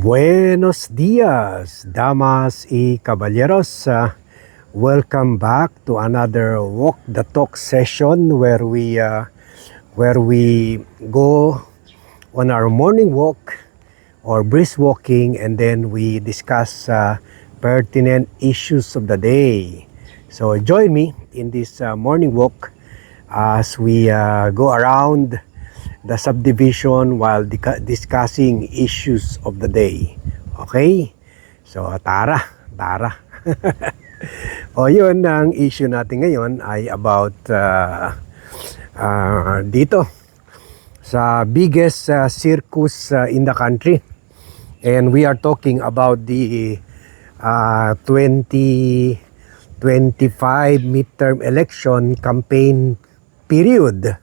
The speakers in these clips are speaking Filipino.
Buenos dias, damas y caballeros. Uh, welcome back to another walk the talk session where we uh, where we go on our morning walk or brisk walking and then we discuss uh, pertinent issues of the day. So join me in this uh, morning walk as we uh, go around the subdivision while discussing issues of the day. Okay? So, tara, tara. o yun, ang issue natin ngayon ay about uh, uh, dito sa biggest uh, circus uh, in the country. And we are talking about the uh, 2025 midterm election campaign period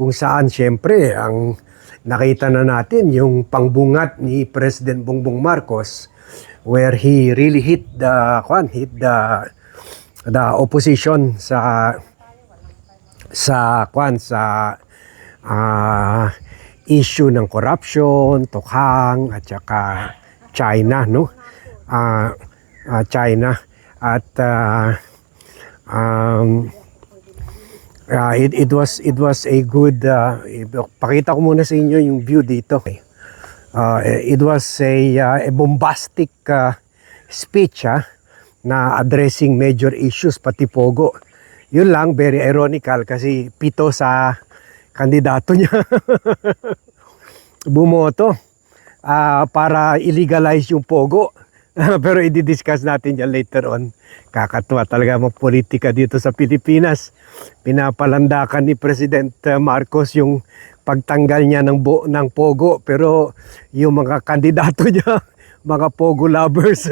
kung saan siyempre ang nakita na natin yung pangbungat ni President Bongbong Marcos where he really hit the kwan hit the the opposition sa sa kwan sa ah, issue ng corruption, tukhang at saka China no? Ah, ah, China. At ah, um, Ah, it, it was it was a good uh, pakita ko muna sa inyo yung view dito. Uh, it was a, uh, a bombastic uh, speech ah, na addressing major issues pati pogo. Yun lang very ironical kasi pito sa kandidato niya bumoto ah, para illegalize yung pogo. Pero i-discuss natin yan later on. Kakatuwa talaga mga politika dito sa Pilipinas. Pinapalandakan ni President uh, Marcos yung pagtanggal niya ng, bo- ng pogo. Pero yung mga kandidato niya, mga pogo lovers,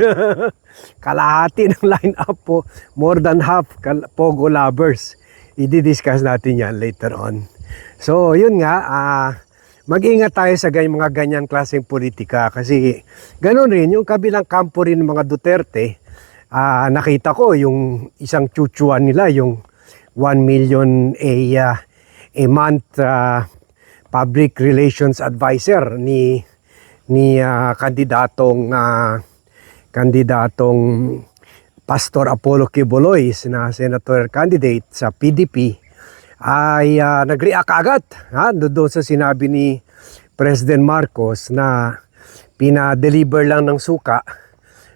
kalahati ng line-up po, more than half pogo lovers. I-discuss natin yan later on. So, yun nga, ah, mag-ingat tayo sa ganyan, mga ganyan klaseng politika kasi ganoon rin, yung kabilang kampo rin ng mga Duterte, ah, nakita ko yung isang chuchuan nila, yung 1 million a, ah, a month ah, public relations advisor ni ni ah, kandidatong ah, kandidatong Pastor Apollo Quiboloy na senator candidate sa PDP ay ah, nag-react agad ha, do- doon sa sinabi ni President Marcos na pina-deliver lang ng suka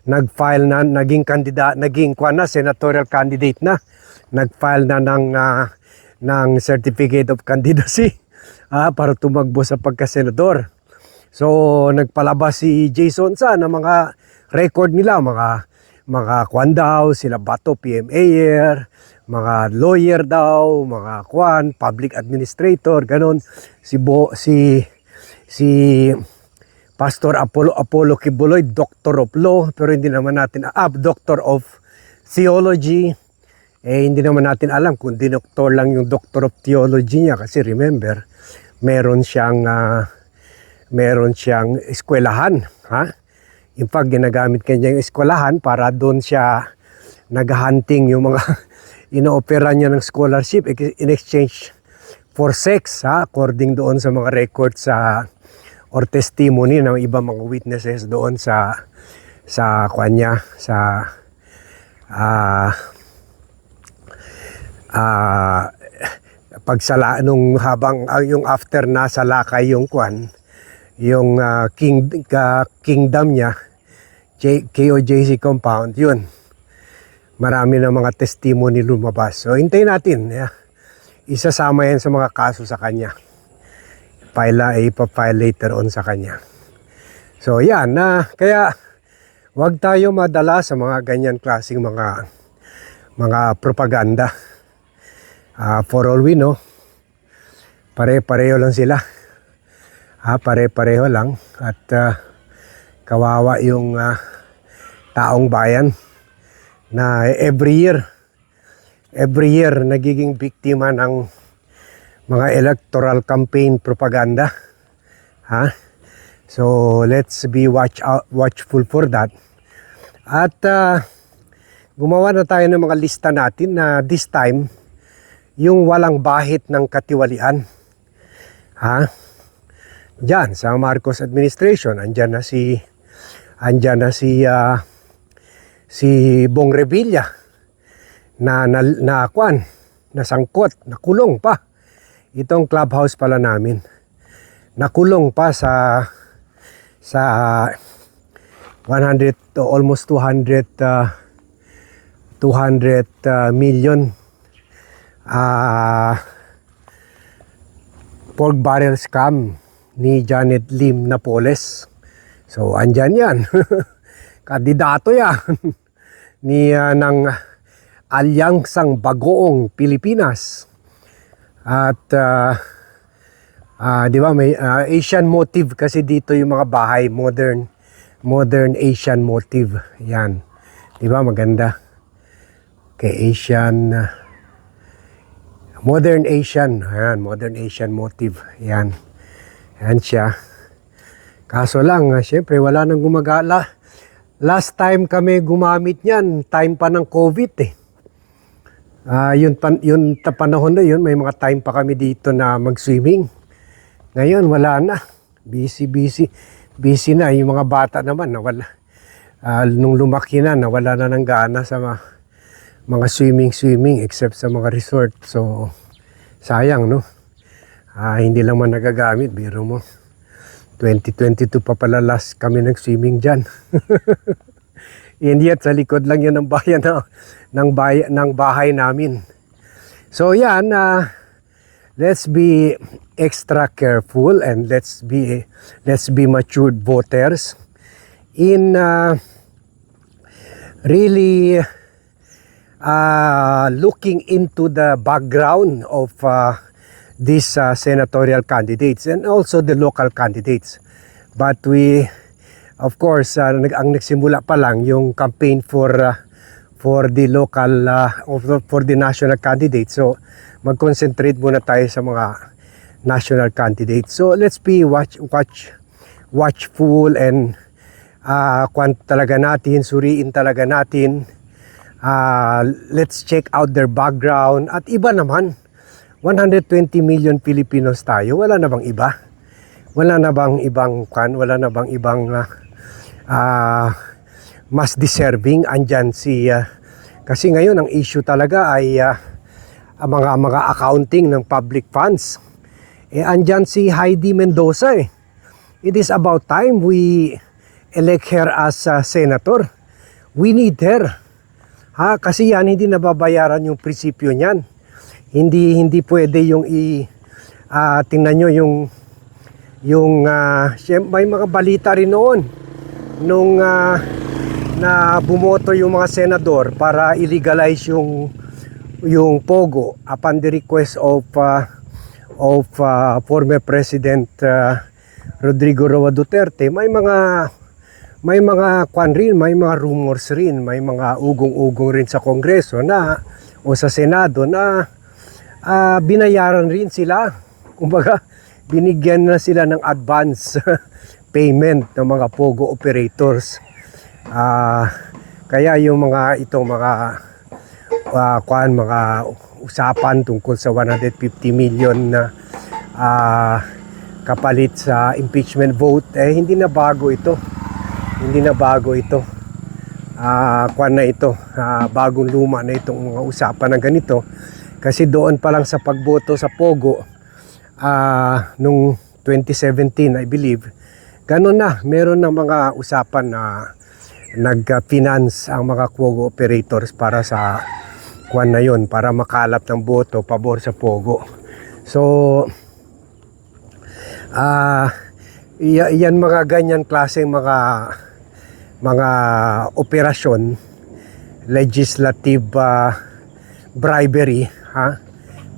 nag-file na naging kandida naging kwa na senatorial candidate na nag-file na ng ah, ng certificate of candidacy ah, para tumakbo sa pagkasenador. So nagpalabas si Jason sa ng mga record nila mga mga kwan daw sila Bato PMAer mga lawyer daw, mga kwan, public administrator, ganon. Si Bo, si si Pastor Apollo Apollo Kibuloy, Doctor of Law, pero hindi naman natin ah, Doctor of Theology. Eh hindi naman natin alam kung dinoktor lang yung Doctor of Theology niya kasi remember, meron siyang ah, meron siyang eskwelahan, ha? In fact, ginagamit kanya yung eskwelahan para doon siya naghahunting yung mga inoopera niya ng scholarship in exchange for sex ha according doon sa mga records sa or testimony ng ibang mga witnesses doon sa sa kanya sa ah ah pagsala nung habang ah, yung after na sa lakay yung kwan yung ah, king ka- kingdom niya J, KOJC compound yun marami na mga testimony lumabas. So, hintayin natin. Yeah. Isasama yan sa mga kaso sa kanya. File, ipa-file later on sa kanya. So, yan. Na, kaya, wag tayo madala sa mga ganyan klaseng mga mga propaganda. Ah, for all we know, pare-pareho lang sila. Ah, pare-pareho lang. At ah, kawawa yung ah, taong bayan na every year, every year nagiging biktima ng mga electoral campaign propaganda. Ha? So let's be watch out, watchful for that. At ah, gumawa na tayo ng mga lista natin na this time yung walang bahit ng katiwalian. Ha? Diyan sa Marcos administration, andyan na si andyan na si ah, si Bong Revilla na na, na kwan, nasangkot, nakulong pa. Itong clubhouse pala namin. Nakulong pa sa sa 100 to almost 200 uh, 200 uh, million ah pork barrel scam ni Janet Lim Napoles. So andyan yan. Kandidato yan ni ah, ng Alyansang Bagoong Pilipinas. At ah, ah, di ba may ah, Asian motive kasi dito yung mga bahay modern modern Asian motive. Yan. Di ba maganda? Kay Asian ah, Modern Asian. Ayan, modern Asian motive. Yan. Yan siya. Kaso lang, ah, syempre, wala nang gumagala. Last time kami gumamit niyan, time pa ng COVID eh. Ah, yun, pan, yun panahon na yun, may mga time pa kami dito na mag-swimming. Ngayon, wala na. Busy, busy. Busy na. Yung mga bata naman, nawala. Ah, nung lumaki na, nawala na ng gana sa mga, mga swimming-swimming except sa mga resort. So, sayang, no? Ah, hindi lang man nagagamit, biro mo. 2022 pa pala last kami nag-swimming dyan. Hindi at sa likod lang yun ng bayan na, ng, bay, ng bahay namin. So yan, ah, let's be extra careful and let's be let's be matured voters in ah, really uh, looking into the background of uh, these uh, senatorial candidates and also the local candidates. But we, of course, uh, ang nagsimula pa lang yung campaign for uh, for the local uh, for the national candidates. So mag-concentrate muna tayo sa mga national candidates. So let's be watch watch watchful and uh, kwan talaga natin, suriin talaga natin. Uh, let's check out their background at iba naman. 120 million Filipinos tayo. Wala na bang iba? Wala na bang ibang kan? Wala na bang ibang ah, mas deserving andyan si ah, kasi ngayon ang issue talaga ay ah, ang mga mga accounting ng public funds. Eh andyan si Heidi Mendoza eh. It is about time we elect her as a senator. We need her. Ha, kasi yan hindi nababayaran yung prinsipyo niyan. Hindi hindi pwede yung i ah, tingnan nyo yung yung siyem- may mga balita rin noon nung ah, na bumoto yung mga senador para illegalize yung yung pogo upon the request of ah, of ah, former President ah, Rodrigo Roa Duterte. May mga may mga kwan rin, may mga rumors rin, may mga ugong-ugong rin sa Kongreso na o sa Senado na ah, binayaran rin sila. Kumbaga, binigyan na sila ng advance payment ng mga pogo operators. Ah, kaya yung mga itong mga uh, kuan mga usapan tungkol sa 150 million na ah, kapalit sa impeachment vote eh hindi na bago ito. Hindi na bago ito. Ah, kuan na ito. Ah, bagong luma na itong mga usapan ng ganito. Kasi doon pa lang sa pagboto sa Pogo ah, nung 2017 I believe, ganun na, meron ng mga usapan na nag-finance ang mga Pogo operators para sa kuan na yon para makalap ng boto pabor sa Pogo. So, ah iya- yan mga ganyan klaseng mga mga operasyon legislative ah, bribery ha?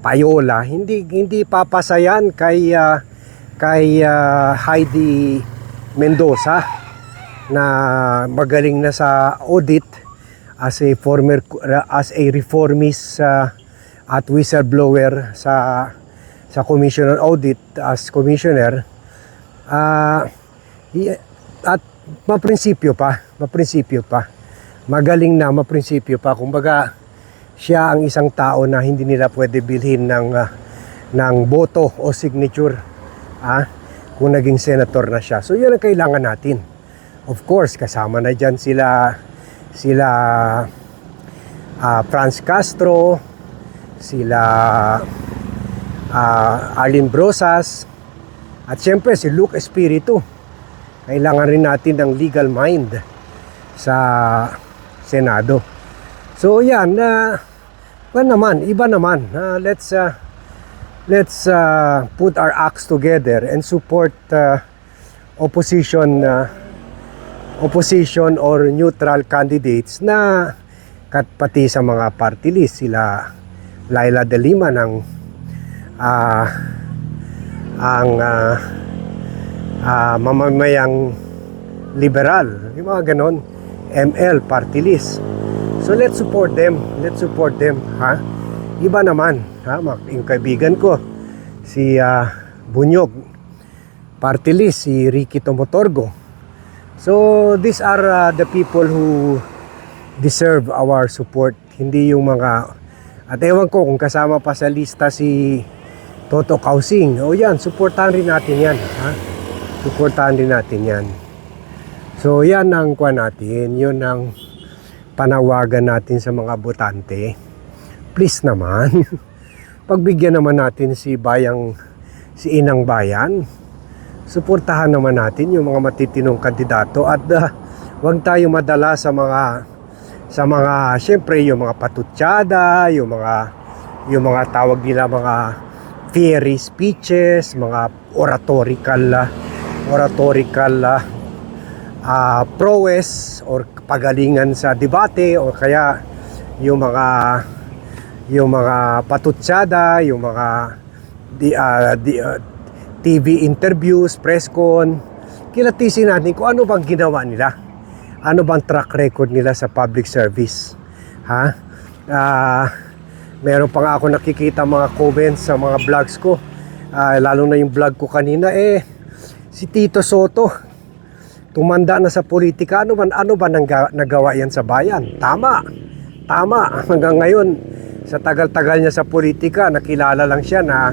Payola. Hindi hindi papasayan kay ah, kay ah, Heidi Mendoza na magaling na sa audit as a former as a reformist ah, at whistleblower sa sa commissioner audit as commissioner. I- at maprinsipyo pa maprinsipyo pa. Magaling na maprinsipyo pa. Kumbaga siya ang isang tao na hindi nila pwede bilhin ng ah, ng boto o signature ah, kung naging senator na siya. So yan ang kailangan natin. Of course, kasama na dyan sila, sila ah, Franz Castro, sila ah, Arlene Brosas, at syempre si Luke Espiritu. Kailangan rin natin ng legal mind sa Senado. So yan, uh, naman, iba naman. Ah, let's uh, let's uh, put our acts together and support uh, opposition uh, opposition or neutral candidates na kat pati sa mga party list. Sila Laila De Lima ng ah, ang ah, ah, mamamayang liberal. Yung mga ganon ML party list so let's support them. Let's support them ha? Iba naman ha? Yung kaibigan ko si ah, Bunyog. Party list si Ricky Tomotorgo. So these are ah, the people who deserve our support. Hindi yung mga at ewan ko kung kasama pa sa lista si Toto Kausing. O yan supportahan rin natin yan ha? Supportahan din natin yan. So yan ang kwa natin. Yun ang panawagan natin sa mga botante please naman. Pagbigyan naman natin si bayang si inang bayan. Suportahan naman natin yung mga matitinong kandidato at uh, wag tayo madala sa mga sa mga syempre yung mga patutsada yung mga yung mga tawag nila mga fiery speeches mga oratorical uh, oratorical uh, ah, prowess or pagalingan sa debate o kaya yung mga yung mga patutsada, yung mga di, ah, di, ah, TV interviews, press con, kilatisin natin kung ano bang ginawa nila. Ano bang track record nila sa public service. Ha? Ah, meron pa nga ako nakikita mga comments sa mga vlogs ko. Ah, lalo na yung vlog ko kanina eh si Tito Soto tumanda na sa politika ano ba ano ba nang nagawa yan sa bayan? Tama. Tama. Hanggang ngayon sa tagal-tagal niya sa politika nakilala lang siya na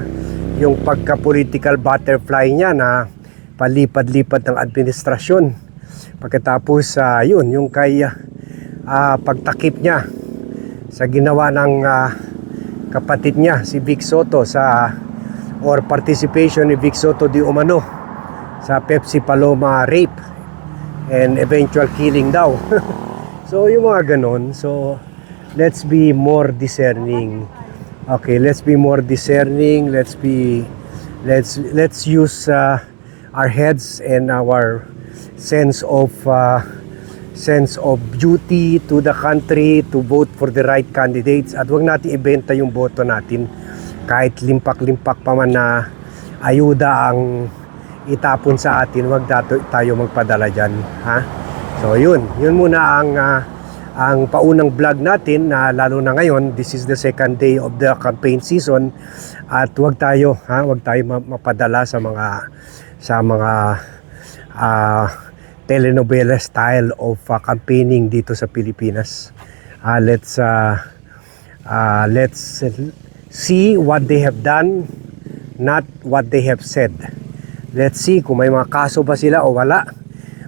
yung pagka-political butterfly niya na palipad-lipad ng administrasyon. Pagkatapos ah, yun yung kay ah, pagtakip niya sa ginawa ng ah, kapatid niya si Vic Soto sa or participation ni Vic Soto di Umano sa Pepsi Paloma rape and eventual killing daw. so yung mga ganon. So let's be more discerning. Okay, let's be more discerning. Let's be let's let's use uh, our heads and our sense of uh, sense of duty to the country to vote for the right candidates at wag natin ibenta yung boto natin kahit limpak-limpak pa man na ayuda ang itapon sa atin, wag dato tayo magpadala diyan, ha? So, yun. Yun muna ang ah, ang paunang vlog natin na lalo na ngayon, this is the second day of the campaign season at wag tayo, ha? Wag tayo ma- mapadala sa mga sa mga ah, telenovela style of ah, campaigning dito sa Pilipinas. Ah, let's ah, ah, let's see what they have done, not what they have said. Let's see kung may mga kaso ba sila o wala.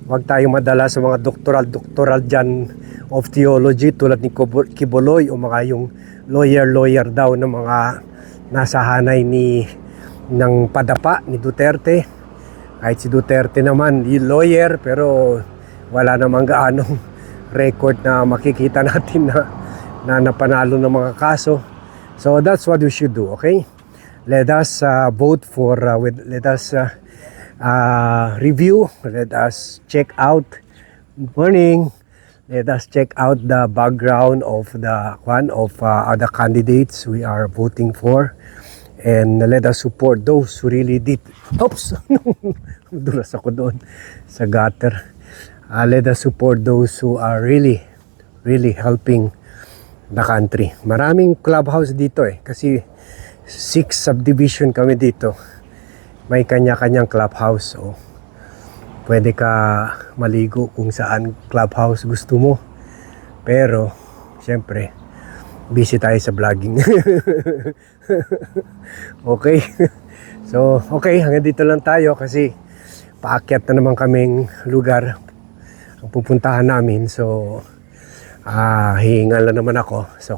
Huwag tayong madala sa mga doctoral-doctoral dyan of theology tulad ni Kibo- Kiboloy o mga yung lawyer-lawyer daw ng mga nasa hanay ni ng padapa ni Duterte. Kahit si Duterte naman, lawyer, pero wala namang gaanong record na makikita natin na, na napanalo ng mga kaso. So that's what we should do, okay? Let us uh, vote for, uh, with, let us uh, uh, review, let us check out, morning, let us check out the background of the one of uh, other candidates we are voting for. And let us support those who really did. Oops dulas ako doon sa gutter. Uh, let us support those who are really really helping the country. Maraming clubhouse dito eh kasi six subdivision kami dito may kanya-kanyang clubhouse so pwede ka maligo kung saan clubhouse gusto mo pero syempre busy tayo sa vlogging okay so okay hanggang dito lang tayo kasi paakyat na naman kaming lugar ang pupuntahan namin. So, ah hihinga lang naman ako. So,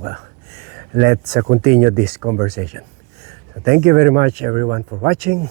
let's uh, continue this conversation. So, thank you very much everyone for watching